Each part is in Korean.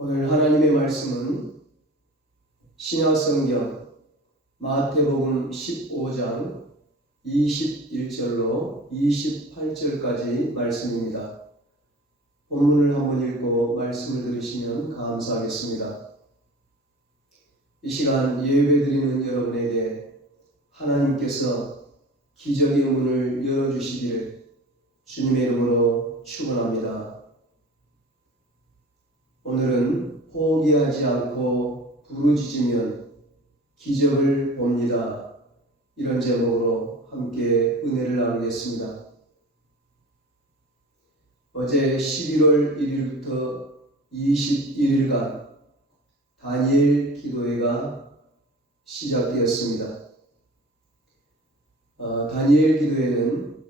오늘 하나님의 말씀은 신약성경 마태복음 15장 21절로 28절까지 말씀입니다. 본문을 한번 읽고 말씀을 들으시면 감사하겠습니다. 이 시간 예배드리는 여러분에게 하나님께서 기적의 문을 열어주시기를 주님의 이름으로 축원합니다. 오늘은 포기하지 않고 부르짖으면 기적을 봅니다. 이런 제목으로 함께 은혜를 나누겠습니다. 어제 11월 1일부터 21일간 다니엘 기도회가 시작되었습니다. 다니엘 기도회는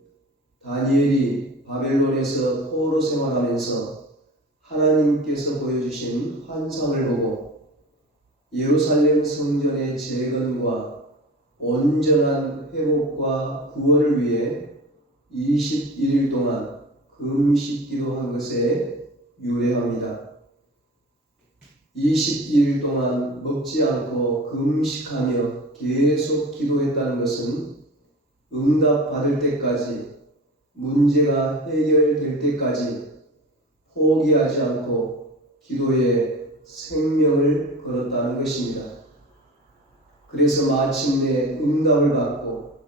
다니엘이 바벨론에서 포로 생활하면서 하나님께서 보여주신 환상을 보고 예루살렘 성전의 재건과 온전한 회복과 구원을 위해 21일 동안 금식기도한 것에 유래합니다. 21일 동안 먹지 않고 금식하며 계속 기도했다는 것은 응답받을 때까지, 문제가 해결될 때까지 포기하지 않고 기도에 생명을 걸었다는 것입니다. 그래서 마침내 응답을 받고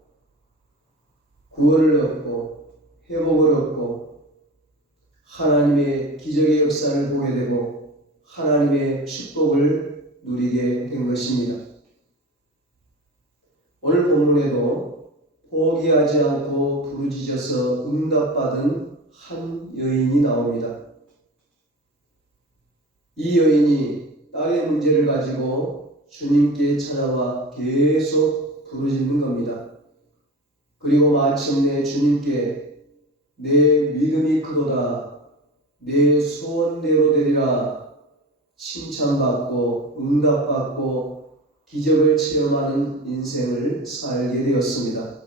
구원을 얻고 회복을 얻고 하나님의 기적의 역사를 보게 되고 하나님의 축복을 누리게 된 것입니다. 오늘 본문에도 포기하지 않고 부르짖어서 응답받은 한 여인이 나옵니다. 이 여인이 딸의 문제를 가지고 주님께 찾아와 계속 부르짖는 겁니다. 그리고 마침내 주님께 내 믿음이 크도다, 내 소원대로 되리라 칭찬받고 응답받고 기적을 체험하는 인생을 살게 되었습니다.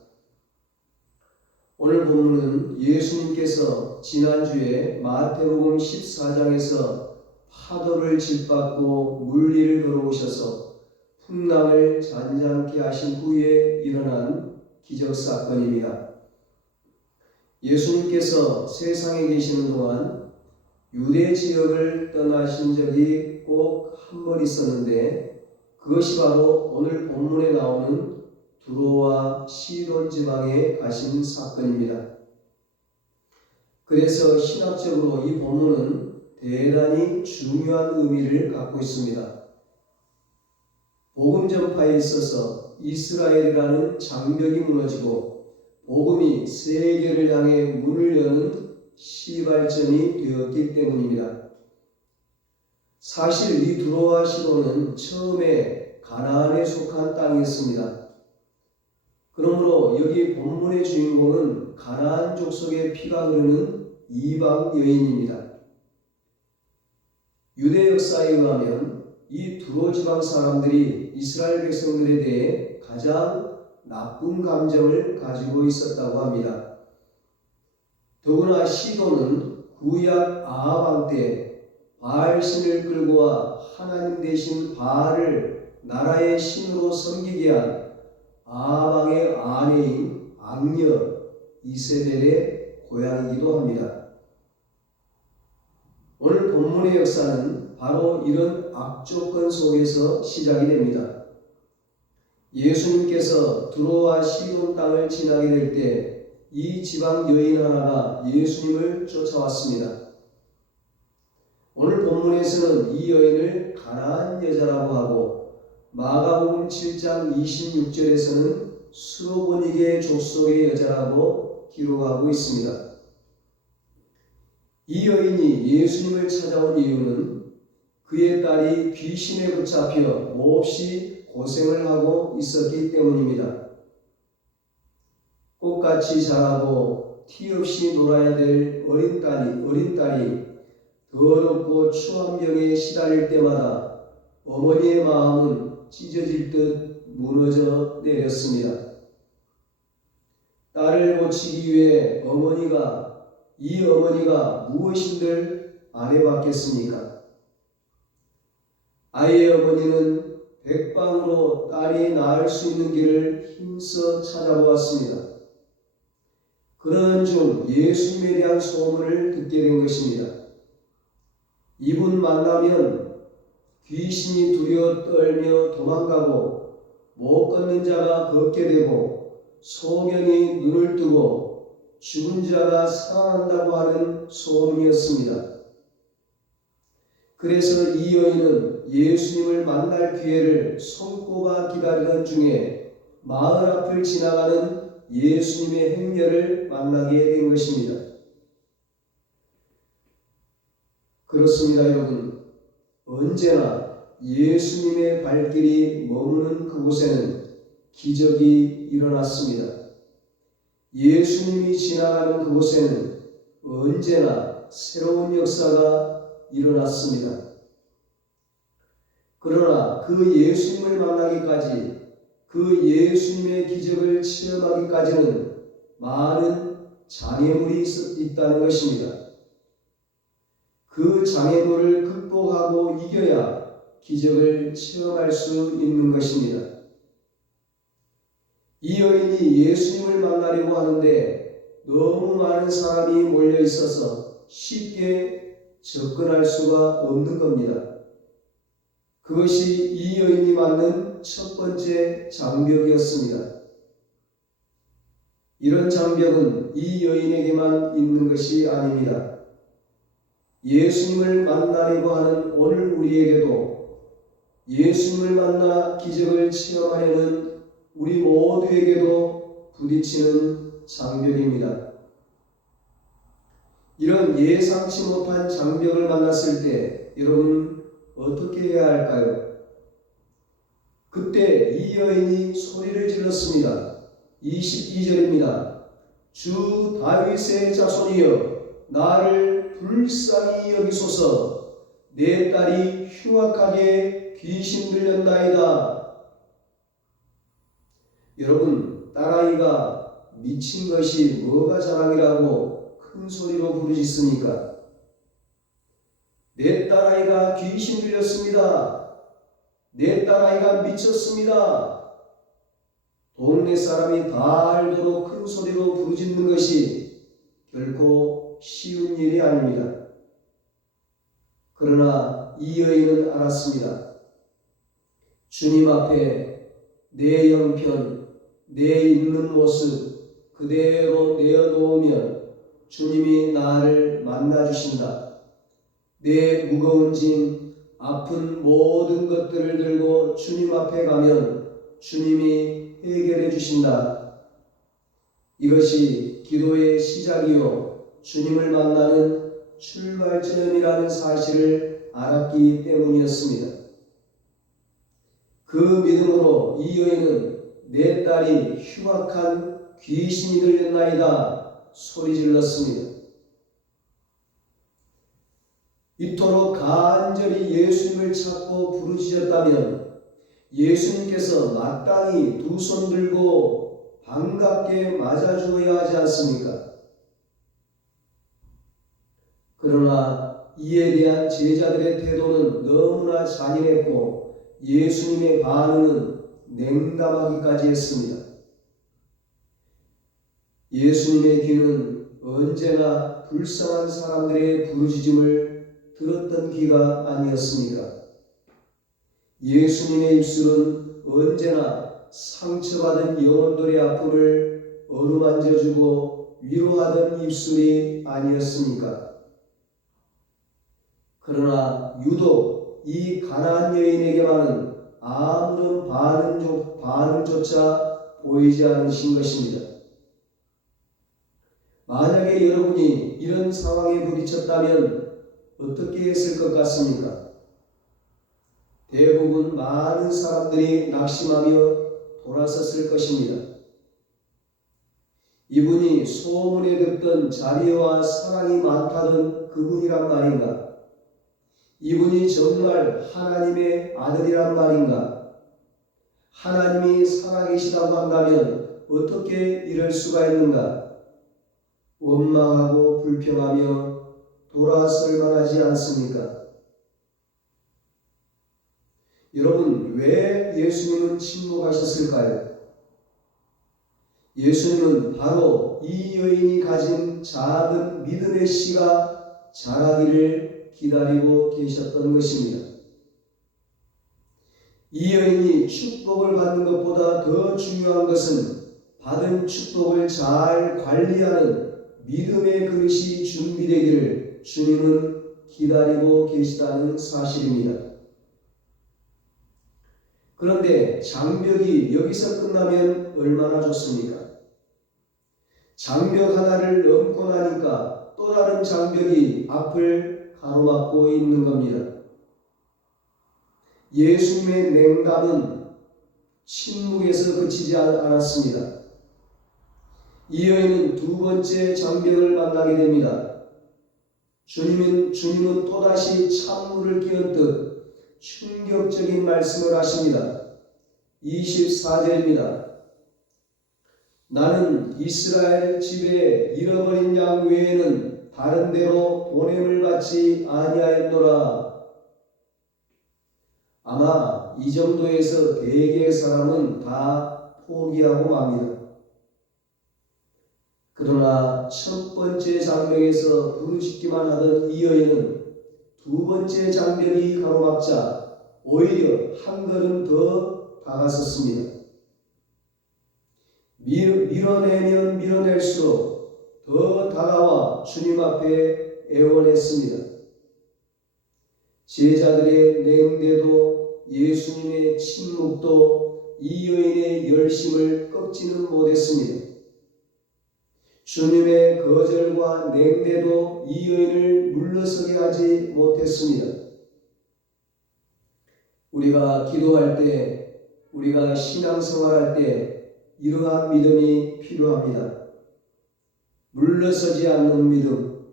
오늘 본문은 예수님께서 지난주에 마태복음 14장에서 파도를 짓밟고 물 위를 걸어오셔서 풍랑을 잔잔케 하신 후에 일어난 기적사건입니다. 예수님께서 세상에 계시는 동안 유대 지역을 떠나신 적이 꼭 한 번 있었는데 그것이 바로 오늘 본문에 나오는 두로와 시돈 지방에 가신 사건입니다. 그래서 신학적으로 이 본문은 대단히 중요한 의미를 갖고 있습니다. 복음 전파에 있어서 이스라엘이라는 장벽이 무너지고 복음이 세계를 향해 문을 여는 시발점이 되었기 때문입니다. 사실 이 두로와 시돈은 처음에 가나안에 속한 땅이었습니다. 그러므로 여기 본문의 주인공은 가나안 족속의 피가 흐르는 이방 여인입니다. 유대 역사에 의하면 이 두로 지방 사람들이 이스라엘 백성들에 대해 가장 나쁜 감정을 가지고 있었다고 합니다. 더구나 시돈은 구약 아합 왕 때 바알신을 끌고 와 하나님 대신 바알을 나라의 신으로 섬기게 한 아합 왕의 아내인 악녀 이세벨의 고향이기도 합니다. 오늘 본문의 역사는 바로 이런 악조건 속에서 시작이 됩니다. 예수님께서 두로와 시돈 땅을 지나게 될 때 이 지방 여인 하나가 예수님을 쫓아왔습니다. 오늘 본문에서는 이 여인을 가나안 여자라고 하고 마가복음 7장 26절에서는 수로보니게 족속의 여자라고 기록하고 있습니다. 이 여인이 예수님을 찾아온 이유는 그의 딸이 귀신에 붙잡혀 몹시 고생을 하고 있었기 때문입니다. 꽃같이 자라고 티 없이 놀아야 될 어린 딸이 더럽고 추한 병에 시달릴 때마다 어머니의 마음은 찢어질 듯 무너져 내렸습니다. 딸을 고치기 위해 이 어머니가 무엇인들 안 해봤겠습니까? 아이의 어머니는 백방으로 딸이 낳을 수 있는 길을 힘써 찾아보았습니다. 그러는 중 예수님에 대한 소문을 듣게 된 것입니다. 이분 만나면 귀신이 두려워 떨며 도망가고 못 걷는 자가 걷게 되고 소경이 눈을 뜨고 죽은 자가 살아난다고 하는 소문이었습니다. 그래서 이 여인은 예수님을 만날 기회를 손꼽아 기다리던 중에 마을 앞을 지나가는 예수님의 행렬을 만나게 된 것입니다. 그렇습니다, 여러분. 언제나 예수님의 발길이 머무는 그곳에는 기적이 일어났습니다. 예수님이 지나가는 그곳에는 언제나 새로운 역사가 일어났습니다. 그러나 그 예수님을 만나기까지, 그 예수님의 기적을 체험하기까지는 많은 장애물이 있다는 것입니다. 그 장애물을 극복하고 이겨야 기적을 체험할 수 있는 것입니다. 이 여인이 예수님을 만나려고 하는데 너무 많은 사람이 몰려 있어서 쉽게 접근할 수가 없는 겁니다. 그것이 이 여인이 맞는 첫 번째 장벽이었습니다. 이런 장벽은 이 여인에게만 있는 것이 아닙니다. 예수님을 만나려고 하는 오늘 우리에게도, 예수님을 만나 기적을 체험하려는 우리 모두에게도 부딪히는 장벽입니다. 이런 예상치 못한 장벽을 만났을 때 여러분 어떻게 해야 할까요? 그때 이 여인이 소리를 질렀습니다. 22절입니다. 주 다윗의 자손이여, 나를 불쌍히 여기소서. 내 딸이 흉악하게 귀신 들렸나이다. 여러분, 딸아이가 미친 것이 뭐가 자랑이라고 큰 소리로 부르짖습니까? 내 딸아이가 귀신 들렸습니다. 내 딸아이가 미쳤습니다. 동네 사람이 다 알도록 큰 소리로 부르짖는 것이 결코 쉬운 일이 아닙니다. 그러나 이 여인은 알았습니다. 주님 앞에 내 형편, 내 있는 모습 그대로 내어놓으면 주님이 나를 만나주신다. 내 무거운 짐, 아픈 모든 것들을 들고 주님 앞에 가면 주님이 해결해 주신다. 이것이 기도의 시작이요 주님을 만나는 출발점이라는 사실을 알았기 때문이었습니다. 그 믿음으로 이 여인은 내 딸이 흉악한 귀신이 들렸나이다 소리 질렀습니다. 이토록 간절히 예수님을 찾고 부르짖었다면 예수님께서 마땅히 두 손 들고 반갑게 맞아주어야 하지 않습니까? 그러나 이에 대한 제자들의 태도는 너무나 잔인했고 예수님의 반응은 냉담하기까지 했습니다. 예수님의 귀는 언제나 불쌍한 사람들의 부르짖음을 들었던 귀가 아니었습니까? 예수님의 입술은 언제나 상처받은 영혼들의 아픔을 어루만져주고 위로하던 입술이 아니었습니까? 그러나 유독 이 가나안 여인에게만은 아무런 반응조차 보이지 않으신 것입니다. 만약에 여러분이 이런 상황에 부딪혔다면 어떻게 했을 것 같습니까? 대부분 많은 사람들이 낙심하며 돌아섰을 것입니다. 이분이 소문에 듣던 자비와 사랑이 많다던 그분이란 말인가? 이분이 정말 하나님의 아들이란 말인가? 하나님이 살아계시다고 한다면 어떻게 이럴 수가 있는가? 원망하고 불평하며 돌아설 만하지 않습니까? 여러분, 왜 예수님은 침묵하셨을까요? 예수님은 바로 이 여인이 가진 작은 믿음의 씨가 자라기를 기다리고 계셨던 것입니다. 이 여인이 축복을 받는 것보다 더 중요한 것은 받은 축복을 잘 관리하는 믿음의 그릇이 준비되기를 주님은 기다리고 계시다는 사실입니다. 그런데 장벽이 여기서 끝나면 얼마나 좋습니까? 장벽 하나를 넘고 나니까 또 다른 장벽이 앞을 가로막고 있는 겁니다. 예수님의 냉담은 침묵에서 그치지 않았습니다. 이 여인은 두 번째 장벽을 만나게 됩니다. 주님은 또다시 찬물을 끼얹듯 충격적인 말씀을 하십니다. 24절입니다. 나는 이스라엘 집에 잃어버린 양 외에는 다른 데로 보냄을 받지 아니하였노라. 아마 이 정도에서 대개의 사람은 다 포기하고 맙니다. 그러나 첫 번째 장벽에서 부르짖기만 하던 이 여인은 두 번째 장벽이 가로막자 오히려 한 걸음 더 다가섰습니다. 밀어내면 밀어낼수록 더 다가와 주님 앞에 애원했습니다. 제자들의 냉대도 예수님의 침묵도 이 여인의 열심을 꺾지는 못했습니다. 주님의 거절과 냉대도 이 여인을 물러서게 하지 못했습니다. 우리가 기도할 때, 우리가 신앙생활할 때 이러한 믿음이 필요합니다. 물러서지 않는 믿음,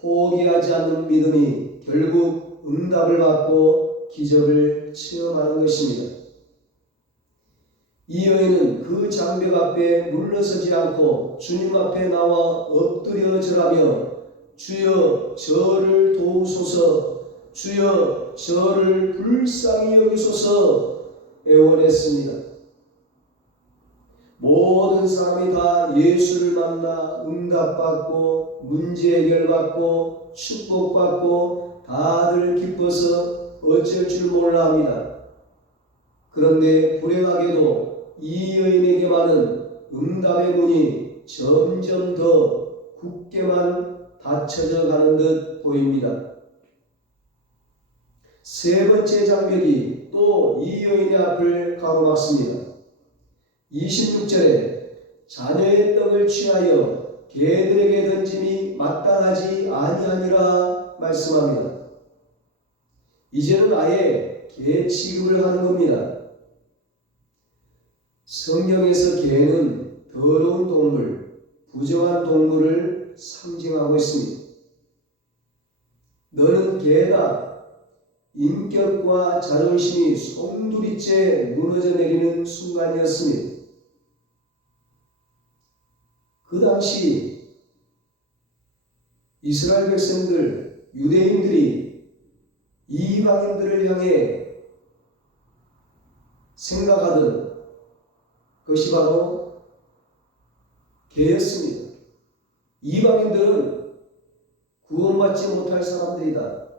포기하지 않는 믿음이 결국 응답을 받고 기적을 체험하는 것입니다. 이 여인은 그 장벽 앞에 물러서지 않고 주님 앞에 나와 엎드려 절하며 주여 저를 도우소서, 주여 저를 불쌍히 여기소서 애원했습니다. 모든 사람이 다 예수를 만나 응답받고 문제 해결받고 축복받고 다들 기뻐서 어쩔 줄 몰라 합니다. 그런데 불행하게도 이 여인에게만은 응답의 문이 점점 더 굳게만 닫혀져 가는 듯 보입니다. 세 번째 장벽이 또 이 여인의 앞을 가로막습니다. 26절에 자녀의 떡을 취하여 개들에게 던짐이 마땅하지 아니하니라 말씀합니다. 이제는 아예 개 취급을 하는 겁니다. 성경에서 개는 더러운 동물, 부정한 동물을 상징하고 있습니다. 너는 개다. 인격과 자존심이 송두리째 무너져 내리는 순간이었습니다. 그 당시 이스라엘 백성들, 유대인들이 이방인들을 향해 생각하던 것이 바로 개였습니다. 이방인들은 구원받지 못할 사람들이다.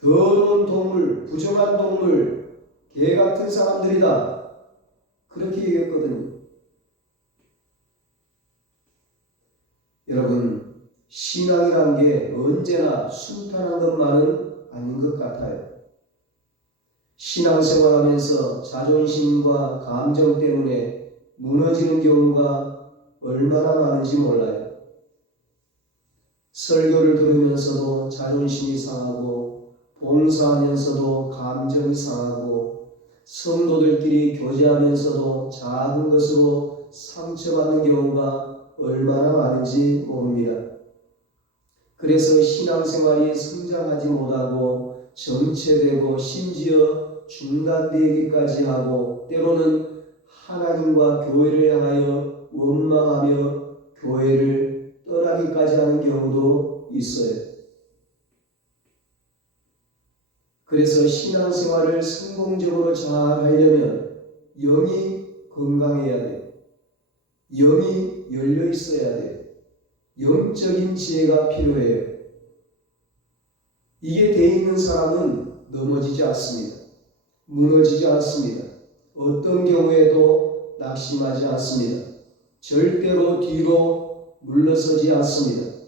더러운 동물, 부정한 동물, 개 같은 사람들이다. 그렇게 얘기했거든요. 여러분, 신앙이란 게 언제나 순탄한 것만은 아닌 것 같아요. 신앙생활하면서 자존심과 감정 때문에 무너지는 경우가 얼마나 많은지 몰라요. 설교를 들으면서도 자존심이 상하고 봉사하면서도 감정이 상하고 성도들끼리 교제하면서도 작은 것으로 상처받는 경우가 얼마나 많은지 모릅니다. 그래서 신앙생활이 성장하지 못하고 정체되고 심지어 중단되기까지 하고 때로는 하나님과 교회를 향하여 원망하며 교회를 떠나기까지 하는 경우도 있어요. 그래서 신앙생활을 성공적으로 잘 하려면 영이 건강해야 돼요. 영이 열려 있어야 돼요. 영적인 지혜가 필요해요. 이게 돼 있는 사람은 넘어지지 않습니다. 무너지지 않습니다. 어떤 경우에도 낙심하지 않습니다. 절대로 뒤로 물러서지 않습니다.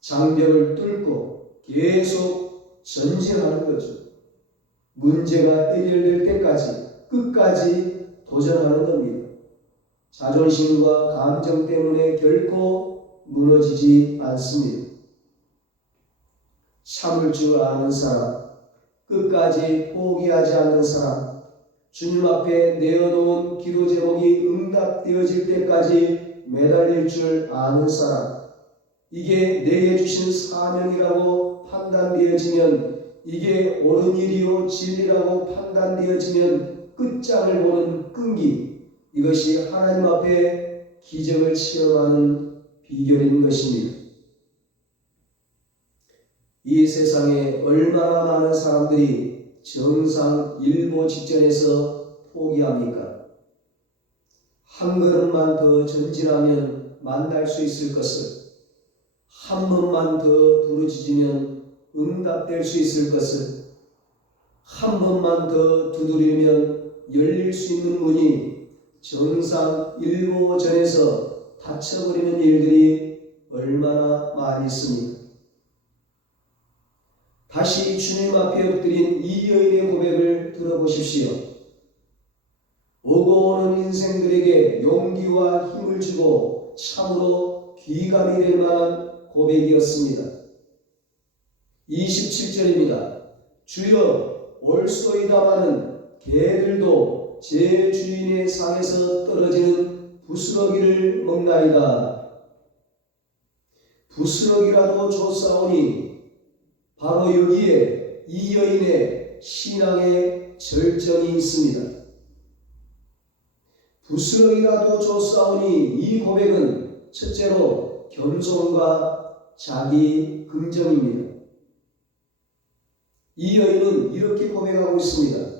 장벽을 뚫고 계속 전진하는 거죠. 문제가 해결될 때까지 끝까지 도전하는 겁니다. 자존심과 감정 때문에 결코 무너지지 않습니다. 참을 줄 아는 사람, 끝까지 포기하지 않는 사람, 주님 앞에 내어놓은 기도 제목이 응답되어질 때까지 매달릴 줄 아는 사람, 이게 내게 주신 사명이라고 판단되어지면, 이게 옳은 일이요 진리라고 판단되어지면 끝장을 보는 끈기, 이것이 하나님 앞에 기적을 체험하는 비결인 것입니다. 이 세상에 얼마나 많은 사람들이 정상 일보 직전에서 포기합니까? 한 걸음만 더 전진하면 만날 수 있을 것을, 한 번만 더 부르짖으면 응답될 수 있을 것을, 한 번만 더 두드리면 열릴 수 있는 문이 정상 일보 전에서 닫혀버리는 일들이 얼마나 많이 있습니까? 다시 주님 앞에 엎드린 이 여인의 고백을 들어보십시오. 오고 오는 인생들에게 용기와 힘을 주고 참으로 귀감이 될 만한 고백이었습니다. 27절입니다. 주여 올소이다마는 개들도 제 주인의 상에서 떨어지는 부스러기를 먹나이다. 부스러기라도 줬사오니 바로 여기에 이 여인의 신앙의 절정이 있습니다. 부스러기라도 줬사오니, 이 고백은 첫째로 겸손과 자기 긍정입니다. 이 여인은 이렇게 고백하고 있습니다.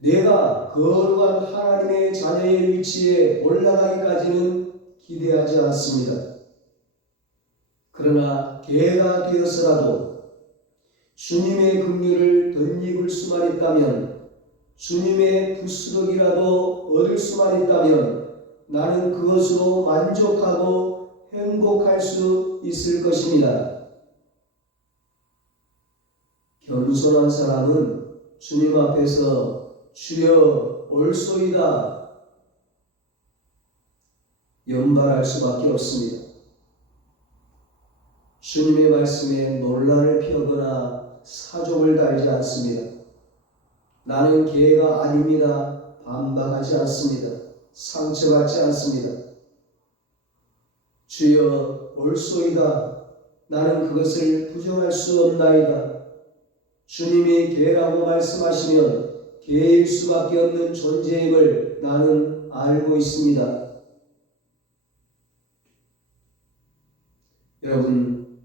내가 거룩한 하나님의 자녀의 위치에 올라가기까지는 기대하지 않습니다. 그러나 개가 되어서라도 주님의 긍휼을 덧입을 수만 있다면, 주님의 부스러기라도 얻을 수만 있다면 나는 그것으로 만족하고 행복할 수 있을 것입니다. 겸손한 사람은 주님 앞에서 주여 올소이다 연발할 수밖에 없습니다. 주님의 말씀에 논란을 펴거나 사족을 달지 않습니다. 나는 개가 아닙니다. 반박하지 않습니다. 상처받지 않습니다. 주여 올소이다. 나는 그것을 부정할 수 없나이다. 주님이 개라고 말씀하시면 개일 수밖에 없는 존재임을 나는 알고 있습니다. 여러분,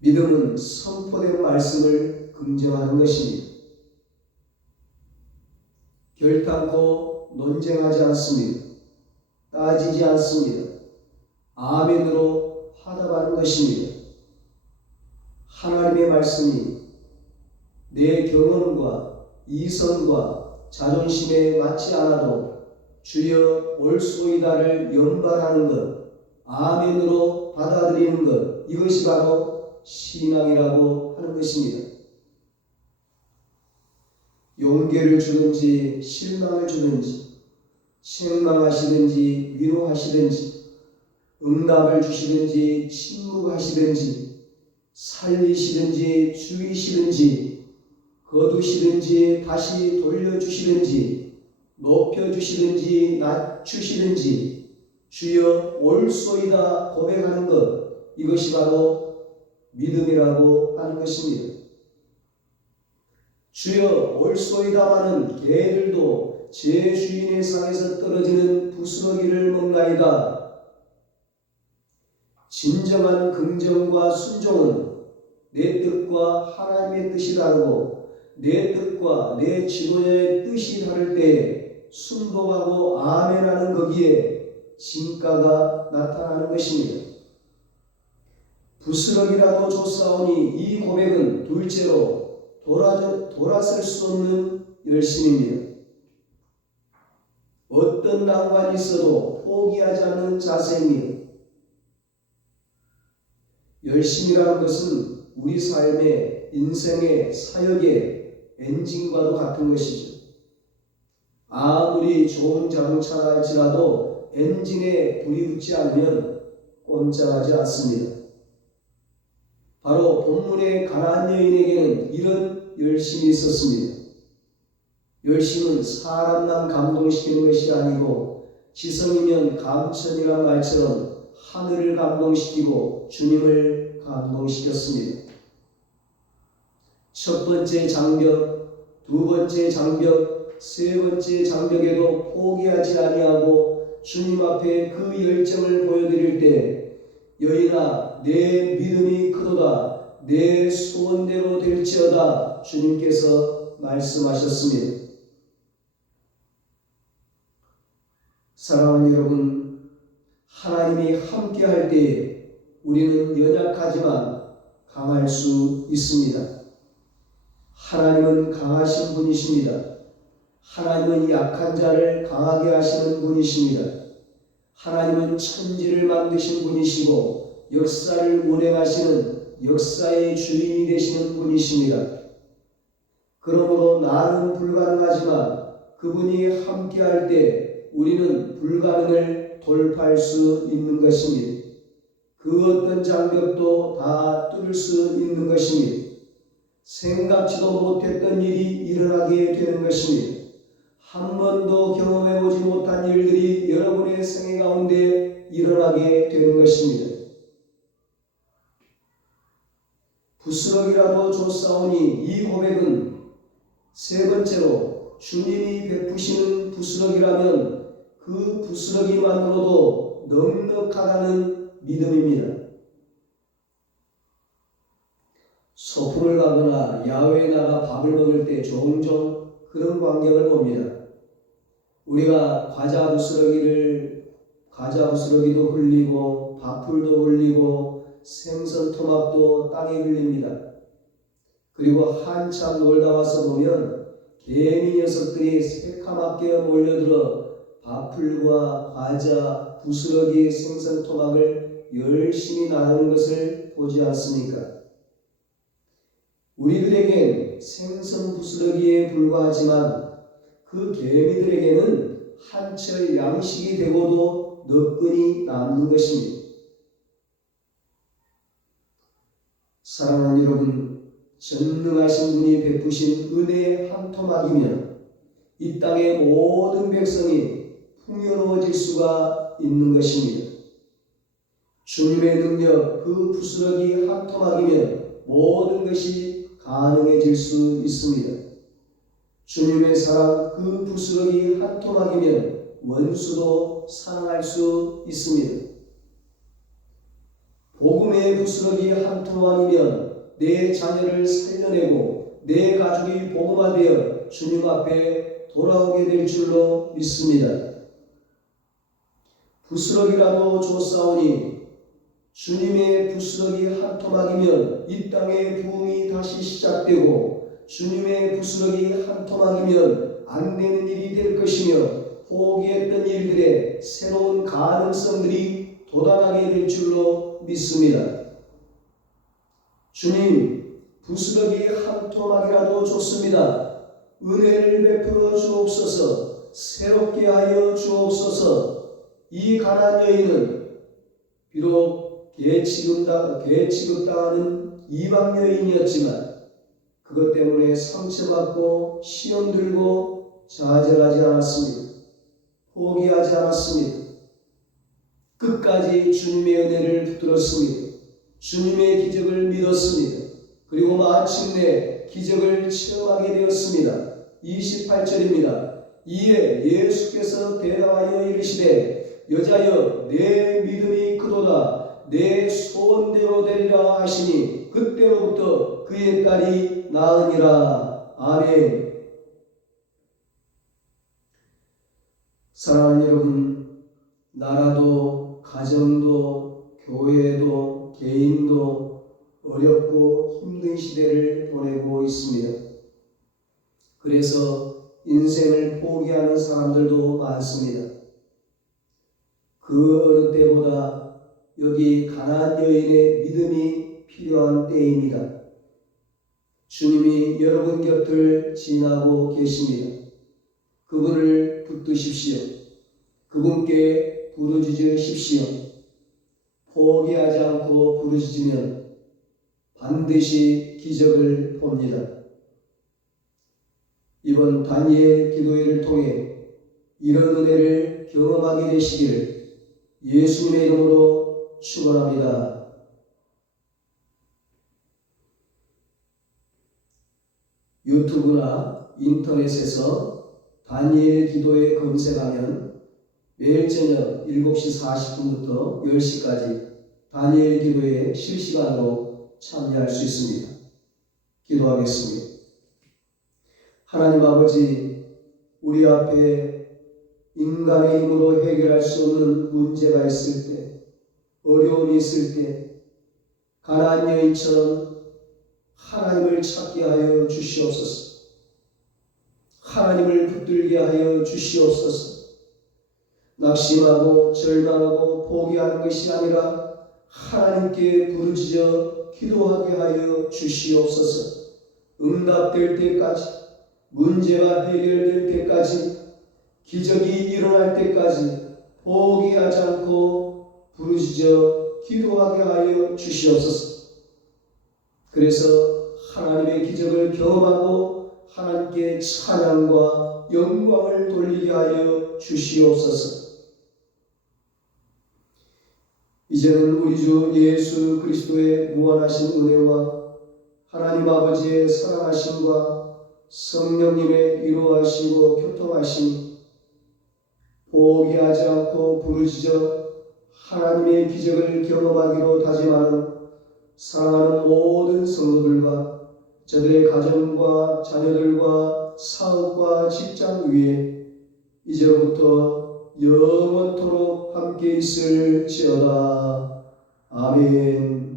믿음은 선포된 말씀을 긍정하는 것입니다. 결단코 논쟁하지 않습니다. 따지지 않습니다. 아멘으로 화답하는 것입니다. 하나님의 말씀이 내 경험과 이성과 자존심에 맞지 않아도 주여 올소이다를 연발하는 것, 아멘으로 받아들이는 것, 이것이 바로 신앙이라고 하는 것입니다. 용기를 주든지 실망을 주든지, 책망하시든지 위로하시든지, 응답을 주시든지 침묵하시든지, 살리시든지 죽이시든지, 거두시든지 다시 돌려주시든지, 높여주시든지 낮추시든지 주여 올소이다 고백하는 것, 이것이 바로 믿음이라고 하는 것입니다. 주여 올소이다마는 개들도 제 주인의 상에서 떨어지는 부스러기를 먹나이다. 진정한 긍정과 순종은 내 뜻과 하나님의 뜻이 다르고 내 뜻과 내 지도자의 뜻이 다를 때에 순종하고 아멘하는 거기에 진가가 나타나는 것입니다. 부스럭이라도 줬사오니 이 고백은 둘째로 돌아설 수 없는 열심입니다. 어떤 난관이 있어도 포기하지 않는 자세입니다. 열심이라는 것은 우리 삶의 인생의 사역의 엔진과도 같은 것이죠. 아무리 좋은 자동차라 할지라도 엔진에 불이 붙지 않으면 꼼짝하지 않습니다. 바로 본문의 가나안 여인에게는 이런 열심이 있었습니다. 열심은 사람만 감동시키는 것이 아니고 지성이면 감천이란 말처럼 하늘을 감동시키고 주님을 감동시켰습니다. 첫 번째 장벽, 두 번째 장벽, 세 번째 장벽에도 포기하지 아니하고 주님 앞에 그 열정을 보여드릴 때 여인아 내 믿음이 크도다 내 소원대로 될지어다 주님께서 말씀하셨습니다. 사랑하는 여러분, 하나님이 함께할 때에 우리는 연약하지만 강할 수 있습니다. 하나님은 강하신 분이십니다. 하나님은 약한 자를 강하게 하시는 분이십니다. 하나님은 천지를 만드신 분이시고 역사를 운행하시는 역사의 주인이 되시는 분이십니다. 그러므로 나는 불가능하지만 그분이 함께할 때 우리는 불가능을 돌파할 수 있는 것입니다. 그 어떤 장벽도 다 뚫을 수 있는 것입니다. 생각지도 못했던 일이 일어나게 되는 것입니다. 한 번도 경험해보지 못한 일들이 여러분의 생애 가운데 일어나게 되는 것입니다. 부스럭이라도 줬사오니 이 고백은 세 번째로 주님이 베푸시는 부스럭이라면 그 부스럭이만으로도 넉넉하다는 믿음입니다. 소풍을 가거나 야외에 나가 밥을 먹을 때 종종 그런 광경을 봅니다. 우리가 과자 부스러기도 흘리고 밥풀도 흘리고 생선 토막도 땅에 흘립니다. 그리고 한참 놀다 와서 보면 개미 녀석들이 새카맣게 몰려들어 밥풀과 과자, 부스러기, 생선 토막을 열심히 나누는 것을 보지 않습니까? 우리들에겐 생선 부스러기에 불과하지만 그 개미들에게는 한철 양식이 되고도 너끈히 남는 것입니다. 사랑하는 여러분, 전능하신 분이 베푸신 은혜의 한 토막이면 이 땅의 모든 백성이 풍요로워질 수가 있는 것입니다. 주님의 능력, 그 부스러기 한 토막이면 모든 것이 가능해질 수 있습니다. 주님의 사랑, 그 부스러기 한 토막이면 원수도 사랑할 수 있습니다. 복음의 부스러기 한 토막이면 내 자녀를 살려내고 내 가족이 복음화되어 주님 앞에 돌아오게 될 줄로 믿습니다. 부스러기라도 줬사오니 주님의 부스러기 한 토막이면 이 땅의 부흥이 다시 시작되고 주님의 부스러기 한 토막이면 안 되는 일이 될 것이며 포기했던 일들의 새로운 가능성들이 돋아나게 될 줄로 믿습니다. 주님, 부스러기 한 토막이라도 좋습니다. 은혜를 베풀어 주옵소서. 새롭게 하여 주옵소서. 이 가나안 여인은 비록 개 취급당하는 이방 여인이었지만 그것 때문에 상처받고 시험 들고 좌절하지 않았습니다. 포기하지 않았습니다. 끝까지 주님의 은혜를 붙들었습니다. 주님의 기적을 믿었습니다. 그리고 마침내 기적을 체험하게 되었습니다. 28절입니다. 이에 예수께서 대답하여 이르시되 여자여 내 믿음이 크도다 내 소원대로 되리라 하시니 그때로부터 그의 딸이 나으니라. 아멘. 사랑하는 여러분, 나라도 가정도 교회도 개인도 어렵고 힘든 시대를 보내고 있습니다. 그래서 인생을 포기하는 사람들도 많습니다. 그 어느 때보다 여기 가나안 여인의 믿음이 필요한 때입니다. 주님이 여러분 곁을 지나고 계십니다. 그분을 붙드십시오. 그분께 부르짖으십시오. 포기하지 않고 부르짖으면 반드시 기적을 봅니다. 이번 다니엘 기도회를 통해 이런 은혜를 경험하게 되시기를 예수님의 이름으로 축원합니다. 유튜브나 인터넷에서 다니엘 기도회 검색하면 매일 저녁 7시 40분부터 10시까지 다니엘 기도회에 실시간으로 참여할 수 있습니다. 기도하겠습니다. 하나님 아버지, 우리 앞에 인간의 힘으로 해결할 수 없는 문제가 있을 때, 어려움이 있을 때 가나안 여인처럼 하나님을 찾게 하여 주시옵소서. 하나님을 붙들게 하여 주시옵소서. 낙심하고 절망하고 포기하는 것이 아니라 하나님께 부르짖어 기도하게 하여 주시옵소서. 응답될 때까지, 문제가 해결될 때까지, 기적이 일어날 때까지 포기하지 않고 부르짖어 기도하게 하여 주시옵소서. 그래서 하나님의 기적을 경험하고 하나님께 찬양과 영광을 돌리게 하여 주시옵소서. 이제는 우리 주 예수 그리스도의 무한하신 은혜와 하나님 아버지의 사랑하심과 성령님의 위로하시고 교통하심, 포기하지 않고 부르짖어 하나님의 기적을 경험하기로 다짐하는 사랑하는 모든 성도들과 저들의 가정과 자녀들과 사업과 직장 위에 이제부터 영원토록 함께 있을지어다. 아멘.